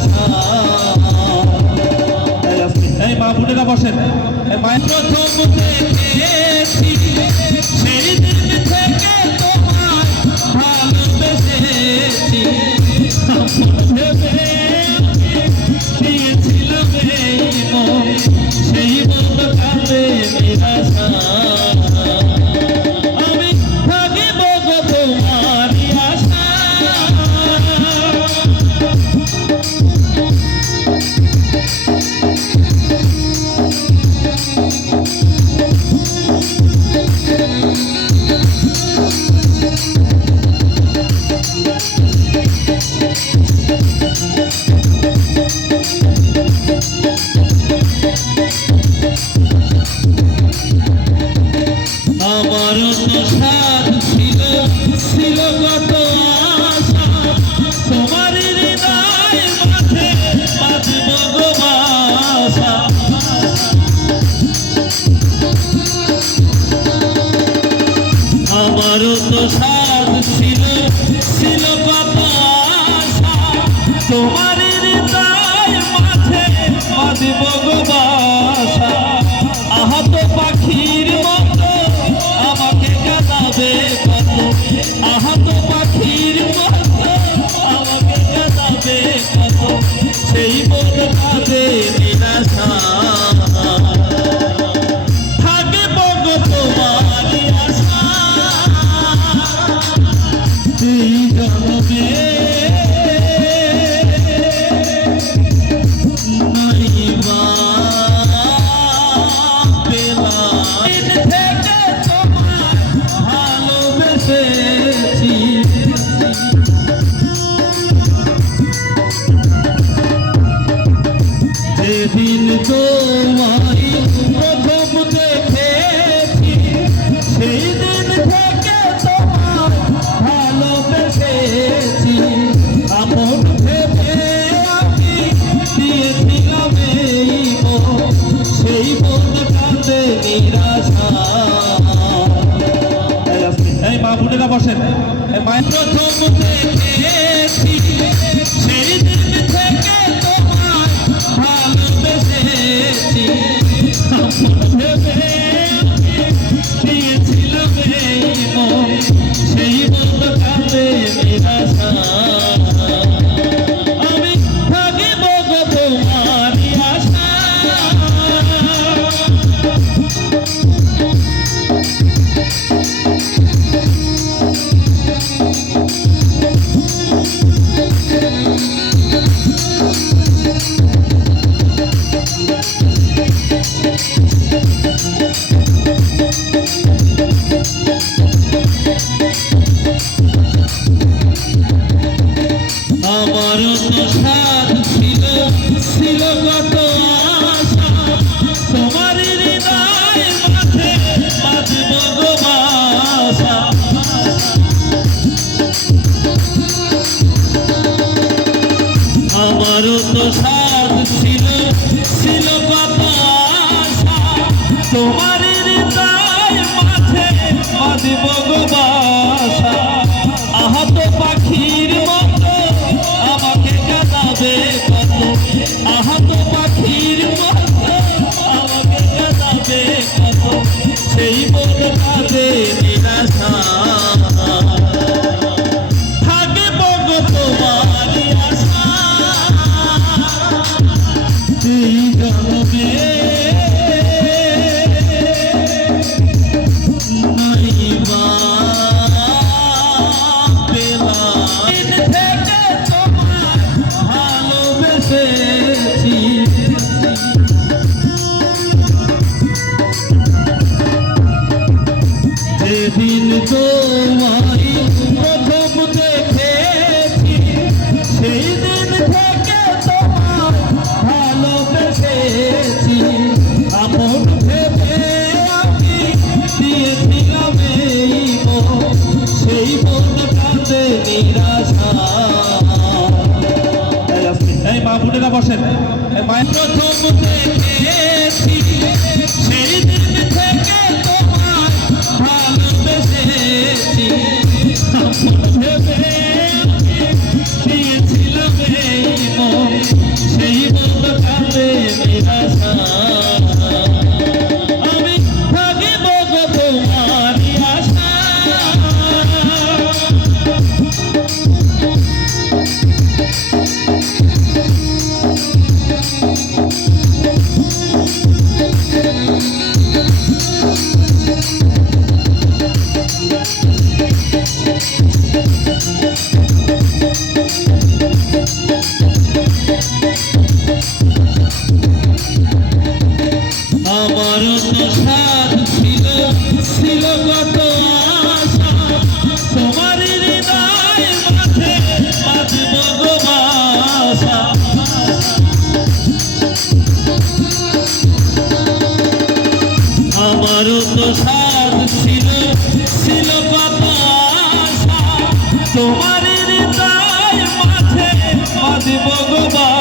নিরাশা। এই মা বোনেরা বসেন। মায়ের প্রথম দেখেছি সেই দিন থেকে তোমায় ভালোবেসেছি, দিয়েছিলাম এই মন, সেই মন কাঁদে নিরাশা। আমি থাকিব গো তোমারই আশা। আমারও তো সাথ ছিল, ছিল কত আশা, তোমার হৃদয় মাঝে বাঁধব গো বাসা। আমারও তো সাথ ছিল, ছিল কত আশা, তোমার হৃদয় মাঝে বাঁধব গো বাসা। আহত পাখির মতো আমাকে কাঁদাবে কত, আহত পাখির মতো আমাকে কাঁদাবে কত, সেই মন কাঁদে নিরাশা। থাকিব গো তোমারই আশা, এই জন্মে নাইবা যেদিন তোমায় প্রথম দেখেছি সেই দিন থেকে তোমায় ভালোবেসেছি, আপন ভেবে আমি দিয়েছিলাম এই মন, সেই মন কাঁদে নিরাশা। এই মা বোনেরা বসেন। মায়ের প্রথম দেখেছি সেই দিন থেকে তোমায় ভালোবেসেছি, দিয়েছিলাম এই মন, সেই মন কাঁদে নিরাশা। আমি থাকিব গো তোমারই আশা। আমারও তো সাথ ছিল, ছিল কত আশা, তোমার হৃদয় মাঝে বাঁধব গো বাসা। আমারও তো সাথ ছিল, ছিল কত আশা, তোমার হৃদয় মাঝে বাঁধব গো বাসা। আহত পাখির মতো আমাকে কাঁদাবে কত, আহত পাখির মতো আমাকে কাঁদাবে কত, সেই মন কাঁদে নিরাশা। থাকিব গো তোমারই আশা, এই জন্মে নাইবা যেদিন তোমায় প্রথম দেখেছি সেই দিন থেকে তোমায় ভালোবেসেছি, আপন ভেবে আমি দিয়েছিলাম এই মন, সেই মন কাঁদে নিরাশা। এই মা বোনেরা বসেন। মায়ের প্রথম দেখেছি সেই দিন থেকে তোমায় ভালোবেসেছি, আপন ভেবে দিয়েছিলাম এই মন, আমারও তো সাথ ছিল ছিল কত আশা তোমারই হৃদয় মাঝে বাঁধব গো বাসা আমারও তো সাথ ছিল ছিল কত আশা তোমারই হৃদয় মাঝে বাঁধব গো বাসা